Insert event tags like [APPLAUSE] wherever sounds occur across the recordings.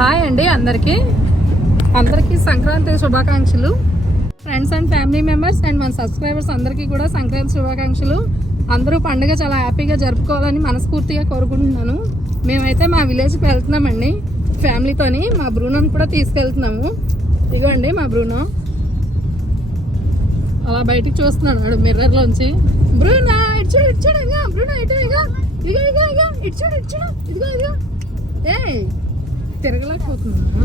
Hi అండి అందరికీ. అందరికీ సంక్రాంతి శుభాకాంక్షలు. Friends and family members and మన సబ్స్క్రైబర్స్ అందరికీ కూడా సంక్రాంతి శుభాకాంక్షలు. అందరూ పండుగ చాలా హ్యాపీగా జరుపుకోవాలని మనస్ఫూర్తిగా కోరుకుంటున్నాను. మేమైతే మా విలేజ్కి వెళ్తున్నామండి. ఫ్యామిలీతోని మా బ్రూనోని కూడా తీసుకెళ్తున్నాము. ఇదిగోండి మా బ్రూనో అలా బయటికి చూస్తున్నాడు మిర్రర్లోంచి బ్రూనా ఇచ్చాడు ఇచ్చాడు ఇటు బ్రూనా ఇటు ఇదిగో ఇదిగో. ఇదిగో ఇదిగో ఇచ్చాడు చూడు ఇదిగో ఇదిగో. ఏ తిరగలేకపోతున్నా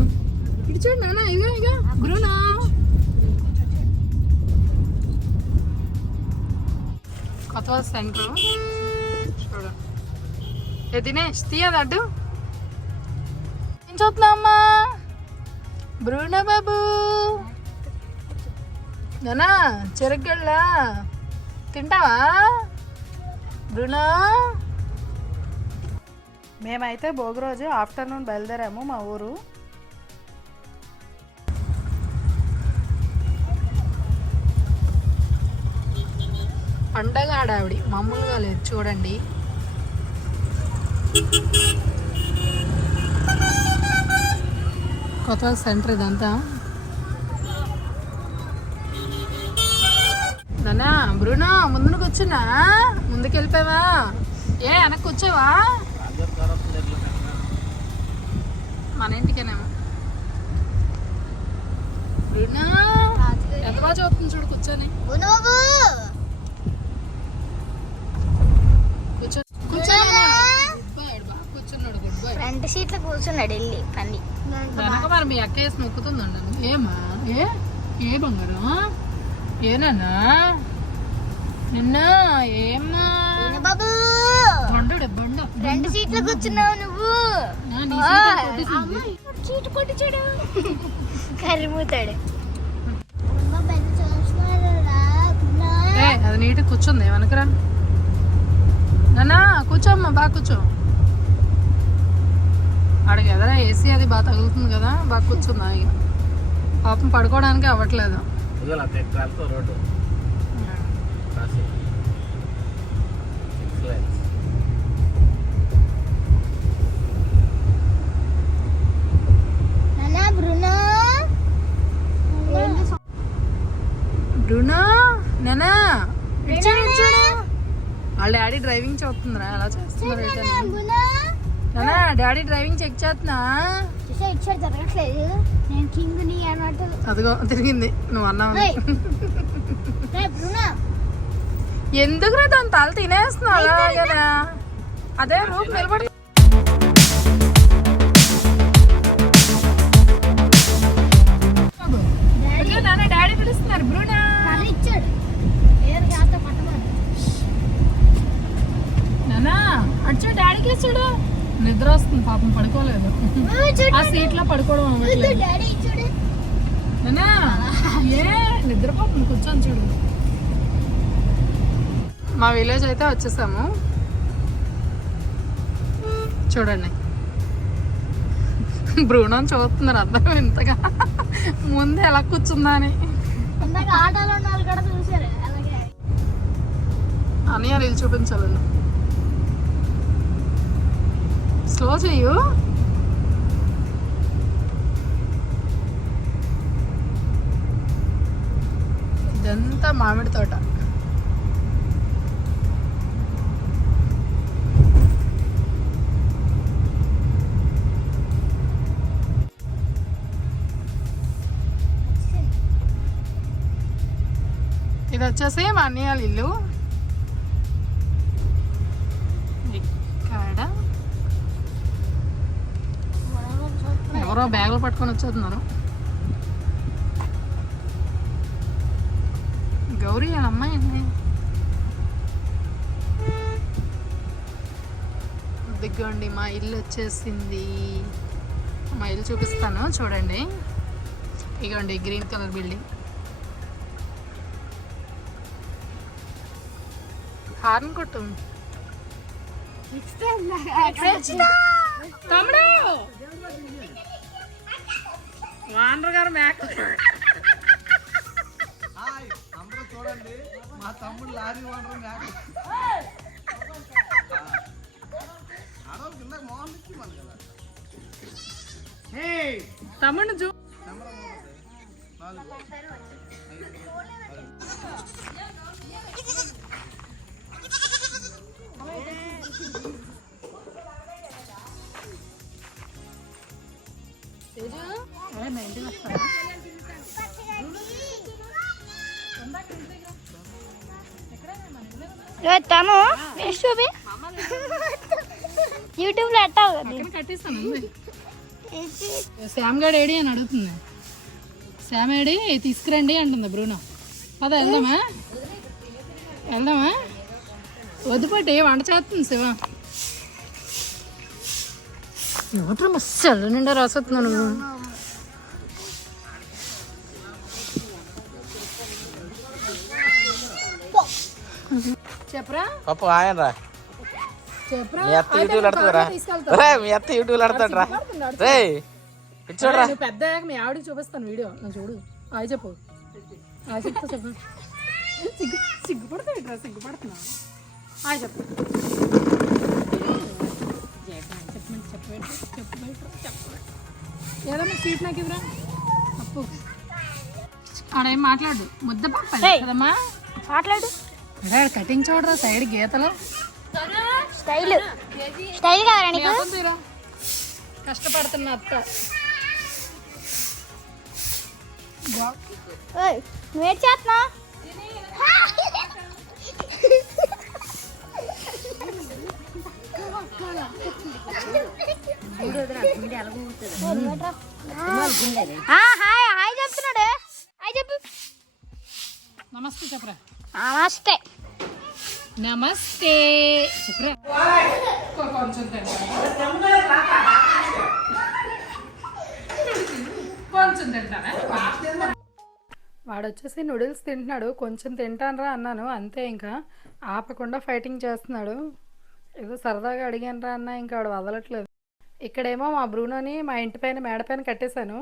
ఇటు చూడు నాన్న ఇదిగో ఇదిగో బ్రూనా. కొత్త సెంటర్. చూడు. ఏ దినేష్ తీయదడ్డు ఏం చూస్తున్నామ్మా బ్రూనా బాబు. నానా చెరగళ్ళ తింటావా? బ్రూనా? మేమైతే భోగి రోజు ఆఫ్టర్నూన్ బయలుదేరాము మా ఊరు. పండగ ఆడావిడి మామూలుగా లేదు చూడండి. కొత్త సెంటర్ ఇదంతా. నానా బ్రూనా ముందుకు కూర్చున్నా? ముందుకు ఏ వెనక్కి వచ్చావా? మన ఇంటికేనేమో. ఎంత బాగా చదువుతుంది చూడు కూర్చొని. ఫ్రంట్ సీట్లో కూర్చున్నాడు వెళ్ళి పండి వెనక మరి మీ అక్క వేసి మొక్కుతుందండి ఏమా? ఏ? ఏ బంగారం? ఏనన్నా నిన్న? ఏమ్మా? బాబు. బండు బండ. ఫ్రంట్ సీట్లో కూర్చున్నావు నువ్వు. అది నీట్ కూర్చుంది. వెనకరా. నాన్నా కూర్చోమ్మా బాగా కూర్చో. అడిగి ఎదరా ఏసీ అది బాగా తగులుతుంది కదా బాగా కూర్చుందా పాపం పడుకోవడానికి అవ్వట్లేదు. చూస్తుందిరా ఎలా చేస్తున్నారు డాడీ డ్రైవింగ్ చెక్ చేస్తున్నా. చూసా ఇచ్చాడు జరగట్లేదు. నేను కింగ్ని అన్నట్టు. అదిగో తిరిగింది. నువ్వు అన్నావు. ఏయ్. రేయ్ బ్రునో. ఎందుకు దాని తల తినేస్తున్నావు అదే రూప్ నిలబడి మా విలేజ్ అయితే వచ్చేసాము. చూడండి. బ్రూనోని చూస్తున్నారు అందరూ ఇంతగా. ముందు ఎలా కూర్చుందా అని అని అని చూపించాలండి. స్లో చెయ్యు ఇదంతా మామిడి తోట. వచ్చేసి మా అన్నయ్య ఇల్లు ఇక్కడ ఎవరో బ్యాగులు పట్టుకొని వచ్చేస్తున్నారు. గౌరీ వాళ్ళ అమ్మాయి అండి దిగ్గండి మా ఇల్లు వచ్చేసింది. మా ఇల్లు చూపిస్తాను చూడండి. ఇగోండి గ్రీన్ కలర్ బిల్డింగ్. హార్న్ కొట్టు. తమ్ముడు! వానర్ గారు మేక. అందరూ చూడండి. మా తమ్ముడు లారీ ఓనర్ మేక. తమ్ముడిని చూ మా ఇంటికి తను చూపి. యూట్యూబ్లో ఉంది. శ్యామ్ గడ్ ఏడి అని అడుగుతుంది. శ్యామ్ ఏడి తీసుకురండి అంటుంది బ్రూనో. పద వెళ్దామా? వెళ్దామా? వద్దుపట్టి వంట చేస్తుంది శివ. నోట్లో మస్తు అల్లు నిండా రాసొస్తున్నాను. నువ్వు చెప్పరా? పాప ఆయన రా చెప్పరా? మీ అత్త యూట్యూబ్ ఆడుతుందిరా తీసుకెళ్తా రే మీ అత్త యూట్యూబ్ ఆడుతాడు రా. రే ఇటు చూడరా నువ్వు పెద్ద అయ్యాక మీ ఆవిడకి చూపిస్తాను వీడియో. నువ్వు చూడు. ఆయ చెప్పు. చెప్తా సిగ్గు సిగ్గుపడుతున్నా చెప్పు చెప్పమంటే చెప్పు. చెప్పు చెప్పు ఏదమ్మా స్వీట్ నాకు ఇవ్వరా? అప్పు ఆడేం మాట్లాడు? ముద్ద పప్పు కదమ్మా. మాట్లాడు. అరే కటింగ్ చూడరా సైడ్ గీతలు? స్టైల్. స్టైల్ తీరా? కష్టపడుతున్న అత్త. నువ్వేం చేస్తున్నా హాయ్ హాయ్ చెప్తున్నాడు. హాయ్ చెప్పు. నమస్తే చెప్పరా. నమస్తే. నమస్తే. చెప్పరా. కొంచెం కొంచెం వాడు వచ్చేసి నూడిల్స్ తింటున్నాడు. కొంచెం తింటానరా అన్నాను. అంతే ఇంకా. ఆపకుండా ఫైటింగ్ చేస్తున్నాడు. ఏదో సరదాగా అడిగానురా అన్న ఇంకా వాడు వదలట్లేదు. ఇక్కడేమో మా బ్రూనోని మా ఇంటి పైన మేడ పైన కట్టేశాను.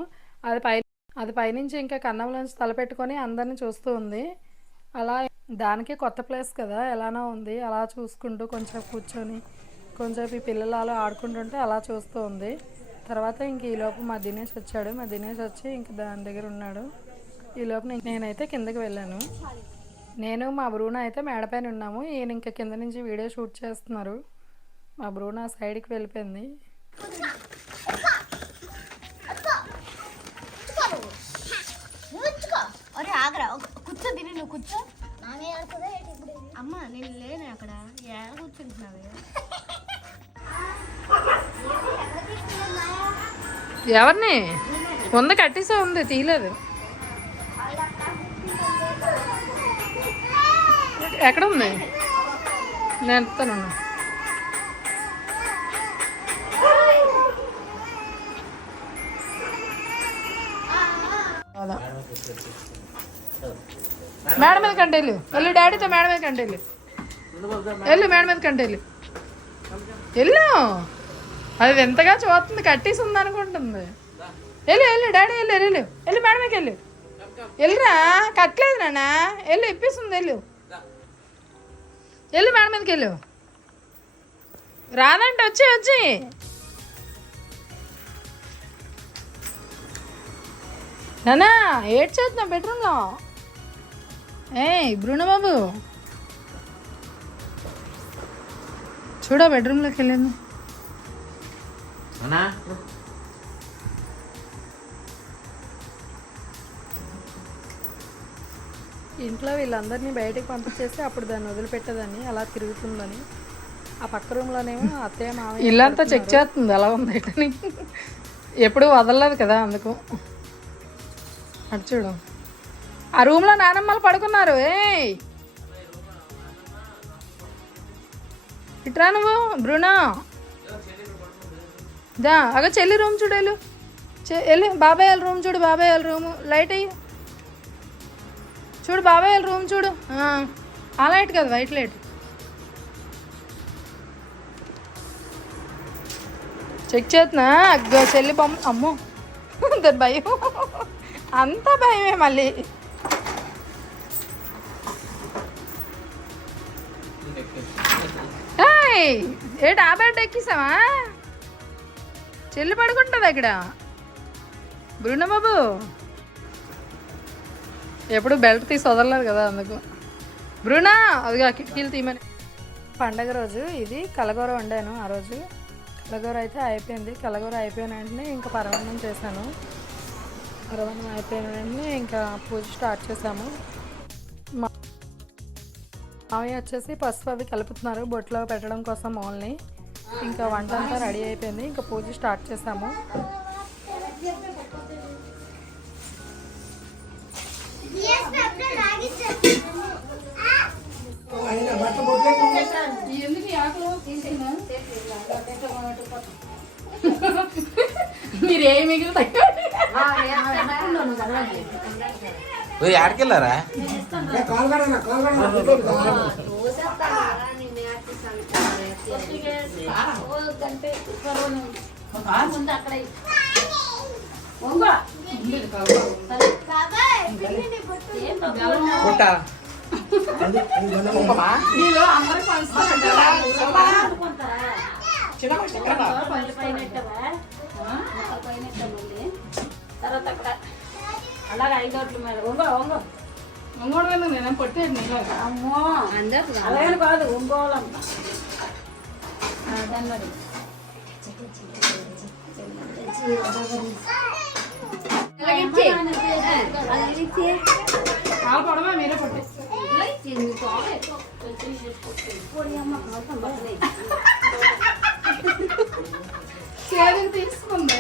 అది పై అది పైనుంచి ఇంకా కన్నంలోంచి తలపెట్టుకొని అందరిని చూస్తూ ఉంది. అలా దానికి కొత్త ప్లేస్ కదా ఎలానో ఉంది. అలా చూసుకుంటూ కొంచెం కూర్చొని కొంచెం ఈ పిల్లలు అలా ఆడుకుంటుంటే అలా చూస్తూ ఉంది. తర్వాత ఇంక ఈలోపు మా దినేష్ వచ్చాడు. మా దినేష్ వచ్చి ఇంక దాని దగ్గర ఉన్నాడు. ఈలోపు నేనైతే కిందకి వెళ్ళాను. నేను మా బ్రూన అయితే మేడపైన ఉన్నాము. ఈయన ఇంకా కింద నుంచి వీడియో షూట్ చేస్తున్నారు. మా బ్రూన సైడ్కి వెళ్ళిపోయింది. అరే ఆగరా. కూర్చో తిని నువ్వు కూర్చో. అమ్మ నేను లేను అక్కడ. కూర్చుంటున్నావు? ఎవరిని? ఉంది కట్టేసే ఉంది తీయలేదు. ఎక్కడ ఉంది? నేను ఎత్తాను మేడం మీద కంటే వెళ్ళు. వెళ్ళు డాడీతో మేడం మీద కంటే వెళ్ళు. వెళ్ళు మేడం మీద కంటే వెళ్ళు. వెళ్ళు. అది ఎంతగా చూస్తుంది కట్టేసి ఉంది అనుకుంటుంది. వెళ్ళు వెళ్ళు డాడీ వెళ్ళు వెళ్ళు వెళ్ళు. మేడం మీదకి వెళ్ళు. వెళ్ళురా కట్టలేదు నాన్న. వెళ్ళు ఇప్పిస్తుంది వెళ్ళు. వెళ్ళు మేడం మీదకి వెళ్ళు. రాదంటే వచ్చి వచ్చి. నానా ఏడ్ చేస్తున్నా బెడ్రూమ్లో? ఏ బాబు చూడ బెడ్రూమ్లోకి వెళ్ళింది ఇంట్లో వీళ్ళందరినీ బయటికి పంపించేస్తే అప్పుడు దాన్ని వదిలిపెట్టదని అలా తిరుగుతుందని. ఆ పక్క రూమ్లోనేమో అత్తయ్య మామయ్య [LAUGHS] ఇల్లంతా చెక్ చేస్తుంది ఎలా ఉంది అని ఎప్పుడు వదలలేదు కదా అందుకు. అటు చూడు. ఆ రూమ్లో నానమ్మలు పడుకున్నారు ఏయ్! ఇట్రా నువ్వు బ్రునా. దా అగ చెల్లి రూమ్ చూడు వెళ్ళు. చె- వెళ్ళు బాబాయ్ వాళ్ళ రూమ్ చూడు బాబాయ్ వాళ్ళ రూము. లైట్ అయ్యి చూడు బాబాయ్ వాళ్ళ రూమ్ చూడు. ఆ, లైట్ కదా వైట్ లైట్. చెక్ చేస్తున్నా? అగ్గో చెల్లి బొమ్మ అమ్మో దాని భయం. అంతా భయమే మళ్ళీ. ఏయ్, ఏంటి ఆ బెడ్ ఎక్కిసావా చెల్లి పడుకుంటుంది అక్కడ. బ్రూనో బాబు ఎప్పుడు బెల్ట్ తీసి వదలలేదు కదా అందుకు. బ్రూనా అదిగా కిటికీలు తీయమని. పండగ రోజు ఇది కలగూర వండాను ఆ రోజు. కలగూర అయితే అయిపోయింది. కలగూర అయిపోయిన వెంటనే ఇంకా పరమాన్నం చేశాను. పరమాన్నం అయిపోయిన వెంటనే ఇంకా పూజ స్టార్ట్ చేశాము. మా వచ్చేసి పసుపు అవి కలుపుతున్నారు. బొట్లో పెట్టడం కోసం ఓన్లీ ఇంకా వంట అంతా రెడీ అయిపోయింది. ఇంకా పూజ స్టార్ట్ చేసాము మీరు ఏమి మిగులుతాయి ఆడికెళ్ళారా పుట్ట మీలో తర్వాత అక్కడ అలాగే ఐదు ఓట్లు మీద ఒంగో ఒంగో ఇంకోటి వెళ్ళి నేను పొట్టేది నీలో అమ్మో అలాగే కాదు ఒంగోలంట అదన్నది పడమా మీరే పొట్టేసి చేతికి తీసుకుంది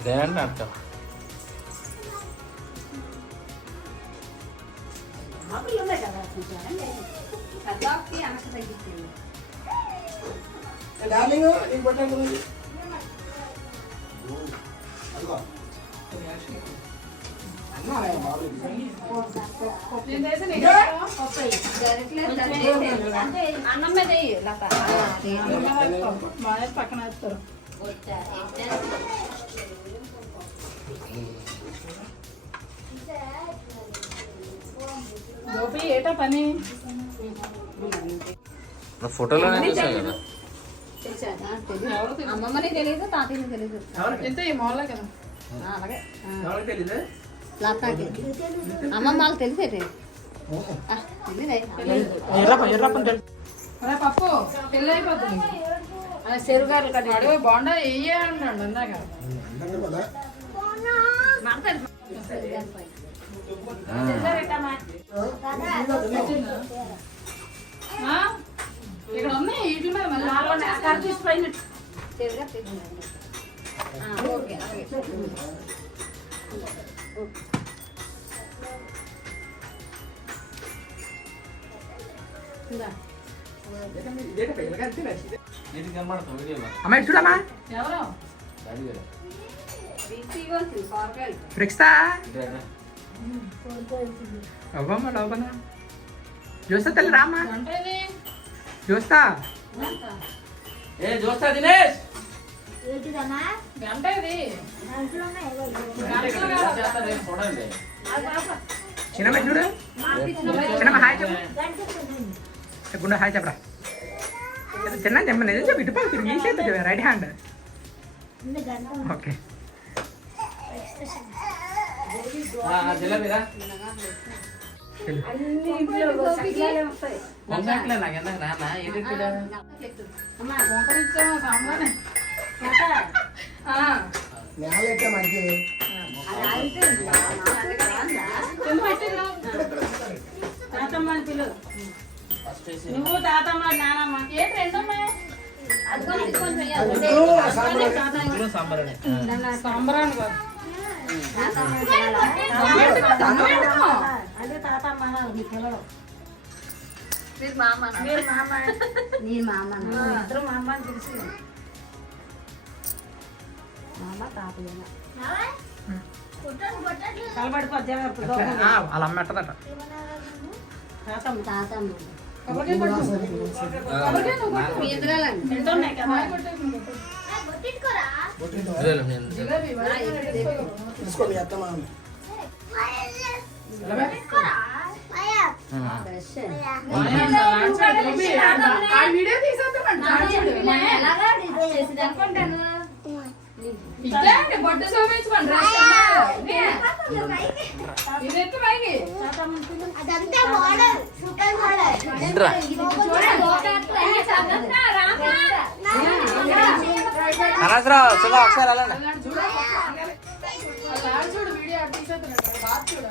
ఇదేనండి అర్థం డార్లింగ్ నీకు పట్టాను నేను చేసి నీకు వస్తాయి అన్నం మీద లత. పక్కన వేస్తారు. గోపి ఏటా పని? నా ఫోటోలోనే కదా అమ్మమ్మని తెలియదు తాతయ్యని తెలియదు ఎంత ఈ మూల కదా. అలాగే. అమ్మమ్మ వాళ్ళకి తెలిసేటి అరే పప్పు పెళ్ళి అయిపోతుంది. చెరుగారు వాడు బాగుండా వెయ్యే అన్నాడు ఇందాక ఆ? ఇక్కడ ఉన్నాయి వీటి మీద మళ్ళీ తీసిపోయినట్టు ఇది కనబడతాం వీడియోలో అమ్మాయి చూడమ్మా ఎవరు అడిగారు ఫ్రిక్స్తా ఇదేనా? అవ్వమ్మ లోపల. చూస్తా తల్లి రామ్మా. చూస్తా ఏ చూస్తా దినేష్. చిన్నమ్మ చూడు? చిన్నమ్మ హాయ్ చెప్పు. గుండె హాయ్ చెప్పరా. చిన్న చెప్పండి నిజం చెప్పు ఇటు పక్క తిరిగి ఈ చేతి చెప్పు రైట్ హ్యాండ్. ఓకే. నేలైతే పెట్టిరా. తాతమ్మ పిలు. నువ్వు తాతమ్మ నానమ్మ. ఏంటి అని సాంబారాన్ని కాదు. అదే తాతమ్మ అనాలి నీ పిల్లలు మీరు మామ నీ మామ ఇద్దరు మామ అని తెలిసి మామ తాతయ్య కలబడిపోతే అలా అమ్మ ఎట్టదట తాతమ్మ తాతమ్మ కొబ్బరికాయ కొట్టు. కొబ్బరికాయ తీసుకోండి అత్తమ్మ ఆ బొట్టు చూపించమండి అనవసరం సుధా ఒకసారి అలా చూడు వీడియో చూడు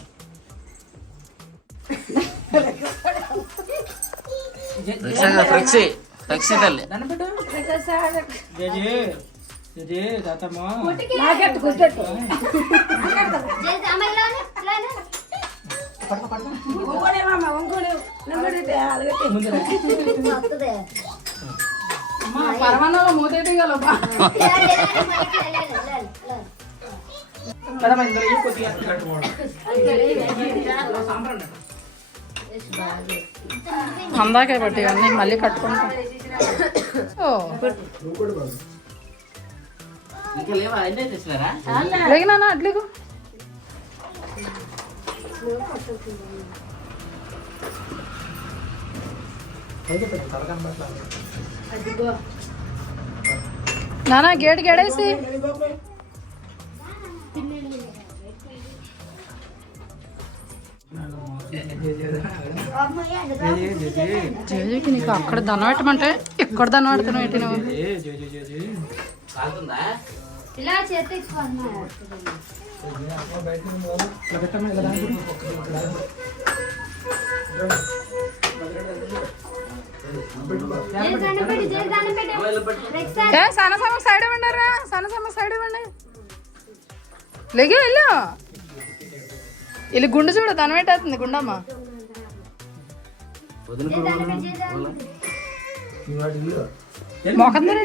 ఫ్లెక్సీ ఫ్లెక్సీ తల్లి ఇలా. పదమ్మ ఇందులో. ఈ కొద్దిగా అందాకే బట్టి అన్నీ మళ్ళీ కట్టుకుంటాం. ఓ. అట్లేకు నానా గేట్ గేడేసి. నీకు అక్కడ దండం పెట్టమంటే ఇక్కడ దండం పెడుతున్నావు ఏంటి నువ్వు జే జే జే జే కాలుతుందా ఇలా చేతి సైడ్ సైడ్ ఇవ్వండి. లేగి వెళ్ళు. వీళ్ళు గుండు చూడు దండం పెట్టేస్తుంది గుండమ్మ. మొఖం నిలవ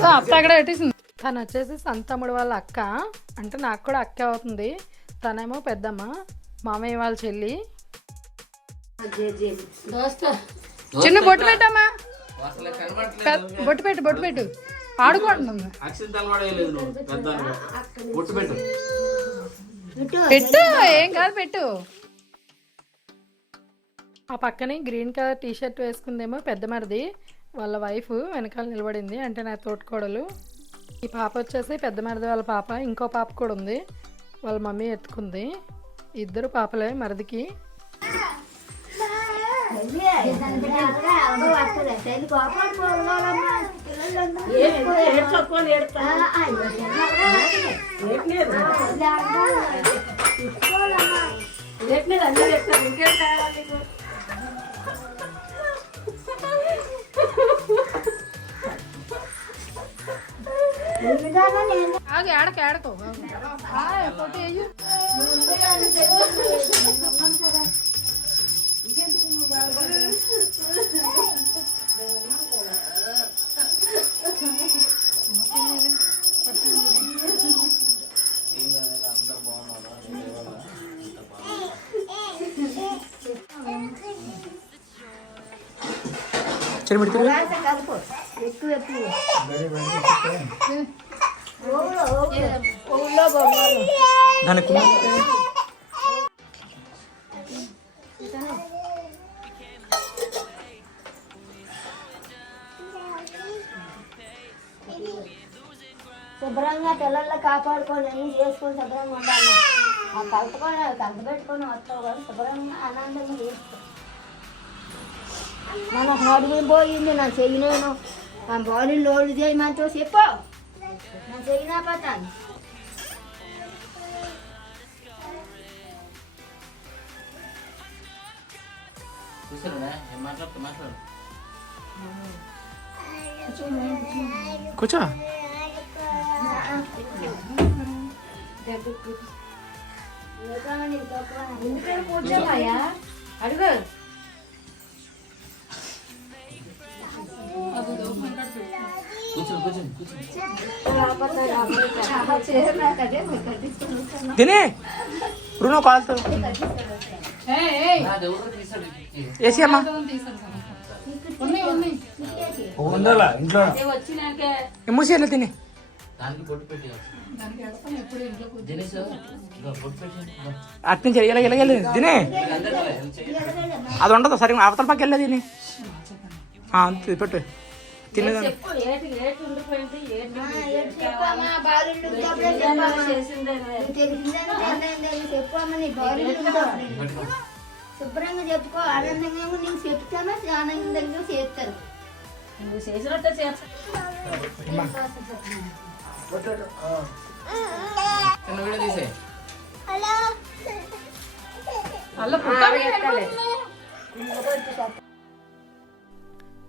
సో అత్త అక్కడ పెట్టేసింది. తను వచ్చేసి సంతమ్ముడు వాళ్ళ అక్క. అంటే నాకు కూడా అక్క అవుతుంది. తనేమో పెద్దమ్మ మామయ్య వాళ్ళ చెల్లి. చిన్న బొట్టు పెట్టమ్మా. బొట్టు పెట్టు బొట్టు పెట్టు. ఆడుకుంటుంది. పెట్టు. ఏం కాదు పెట్టు. ఆ పక్కనే గ్రీన్ కలర్ టీ షర్ట్ వేసుకుందేమో పెద్ద మరిది వాళ్ళ వైఫ్ వెనకాల నిలబడింది. అంటే నా తోటికోడలు. ఈ పాప వచ్చేసి పెద్ద మరిది వాళ్ళ పాప ఇంకో పాప కూడా ఉంది. వాళ్ళ మమ్మీ ఎత్తుకుంది. ఇద్దరు పాపలే మరిదికి. ఇంకేం కావాలి ఏడకు ఆయ్, పొట్టి అయ్యు. చెడు శుభ్రంగా పిల్లల్ని కాపాడుకొని అన్ని చేసుకొని శుభ్రంగా ఉండాలి. ఆ కలుపుకొని కలిసి పెట్టుకొని వస్తావు కదా శుభ్రంగా ఆనందంగా చేసుకో మన అడుగులు పోయింది నా చెయ్యలేను ఆ బాడీ లోడ్ చేయమంటూ చెప్పు నా చెయ్యినా పట్టాను చూసారా ఏం మాట్లాడుతూ మాట్లాడు కూర్చో ఎందుకని కూర్చోమాయా అడుగు ఇంట్లో. కూర్చో దినేష్ ఇదిగో పొట్టు పెట్టి అటు నుంచి ఇలా ఇలా వెళ్ళి తినే. అది ఉండదు సరిగ్గా అవతల పక్క వెళ్ళేది తిని. అంతే పెట్టు. శుభ్రంగా చెప్పుకో ఆనందంగా ఉండి నీకు చెప్తామా ఆనందంగా చేస్తారు నువ్వు చేసినట్టే అల్ల పుట్ట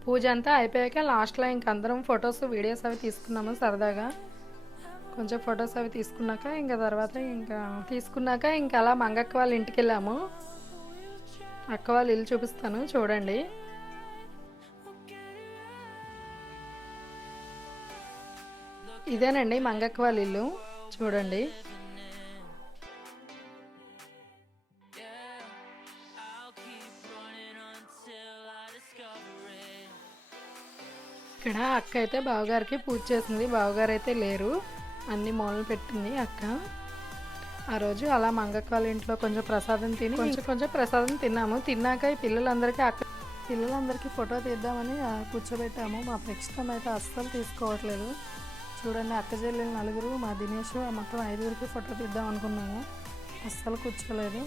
పూజ అంతా అయిపోయాక లాస్ట్లో ఇంక అందరం ఫొటోస్ వీడియోస్ అవి తీసుకున్నాము సరదాగా. కొంచెం ఫొటోస్ అవి తీసుకున్నాక ఇంకా తర్వాత ఇంకా తీసుకున్నాక ఇంకా అలా మంగక్క వాళ్ళ ఇంటికి వెళ్ళాము. అక్క వాళ్ళ ఇల్లు చూపిస్తాను చూడండి. ఇదేనండి మంగక్క వాళ్ళ ఇల్లు చూడండి. ఇక్కడ అక్క అయితే బావగారికి పూజ చేసింది బావగారు అయితే లేరు. అన్ని మూలలు పెట్టింది అక్క. ఆ రోజు అలా మంగక్క వాళ్ళ ఇంట్లో కొంచెం ప్రసాదం తిని కొంచెం కొంచెం ప్రసాదం తిన్నాము. తిన్నాక ఈ పిల్లలందరికీ అక్క పిల్లలందరికీ ఫోటో తీద్దామని కూర్చోబెట్టాము. మా ప్రస్తుతం అయితే అస్సలు తీసుకోవట్లేదు. చూడండి అక్క చెల్లెలు నలుగురు మా దినేష్ మొత్తం ఐదుగురికి ఫోటో తీద్దాం అనుకున్నాము. అస్సలు కూర్చోలేదు.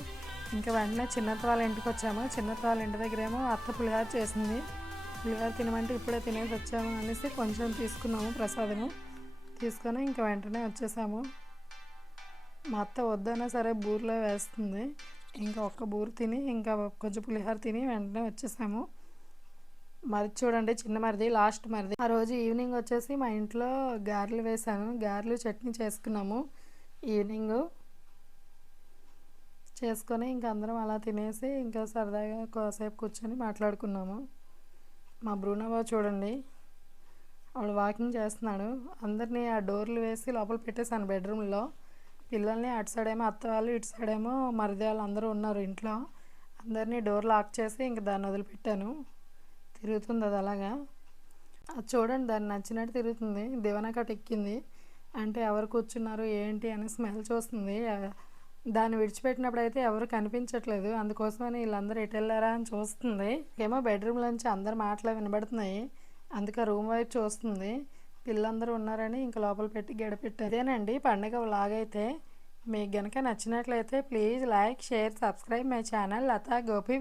ఇంకా వెంటనే చిన్నత్త వాళ్ళ ఇంటికి వచ్చాము. చిన్నత్త వాళ్ళ ఇంటి దగ్గర ఏమో అత్త పులిహార చేసింది. పులిహార తినమంటే ఇప్పుడే తినేసి వచ్చాము అనేసి కొంచెం తీసుకున్నాము ప్రసాదము. తీసుకొని ఇంకా వెంటనే వచ్చేసాము. మా అత్త వద్దన్నా సరే బూరిలో వేస్తుంది. ఇంకా ఒక్క బూరు తిని ఇంకా కొంచెం పులిహోర తిని వెంటనే వచ్చేసాము. మరి చూడండి చిన్న మరిది లాస్ట్ మరిది. ఆ రోజు ఈవినింగ్ వచ్చేసి మా ఇంట్లో గారెలు వేసాను గారెలు చట్నీ చేసుకున్నాము ఈవినింగ్. చేసుకొని ఇంకా అందరం అలా తినేసి ఇంకా సరదాగా కాసేపు కూర్చొని మాట్లాడుకున్నాము. మా బ్రూనో చూడండి. వాడు వాకింగ్ చేస్తున్నాడు. అందరినీ ఆ డోర్లు వేసి లోపల పెట్టేశాను బెడ్రూమ్లో. పిల్లల్ని అటు సైడ్ ఏమో అత్త వాళ్ళు ఇటు సైడ్ ఏమో మరిది వాళ్ళు అందరూ ఉన్నారు ఇంట్లో. అందరినీ డోర్ లాక్ చేసి ఇంక దాన్ని వదిలిపెట్టాను. తిరుగుతుంది అది అలాగా. అది చూడండి దాన్ని నచ్చినట్టు తిరుగుతుంది. దివనకట్ ఎక్కింది. అంటే ఎవరు కూర్చున్నారు ఏంటి అని స్మెల్ చూస్తుంది. దాన్ని విడిచిపెట్టినప్పుడు అయితే ఎవరు కనిపించట్లేదు. అందుకోసమని వీళ్ళందరూ ఎటు వెళ్ళారా అని చూస్తుంది. ఏమో బెడ్రూమ్లోంచి అందరు మాటలు వినబడుతున్నాయి. అందుకే రూమ్ వైపు చూస్తుంది. పిల్లలందరూ ఉన్నారని ఇంకా లోపల పెట్టి గడపెట్టారు ఇదేనండి పండగ లాగైతే మీకు గనక నచ్చినట్లయితే please like share subscribe my channel. Latha Gopi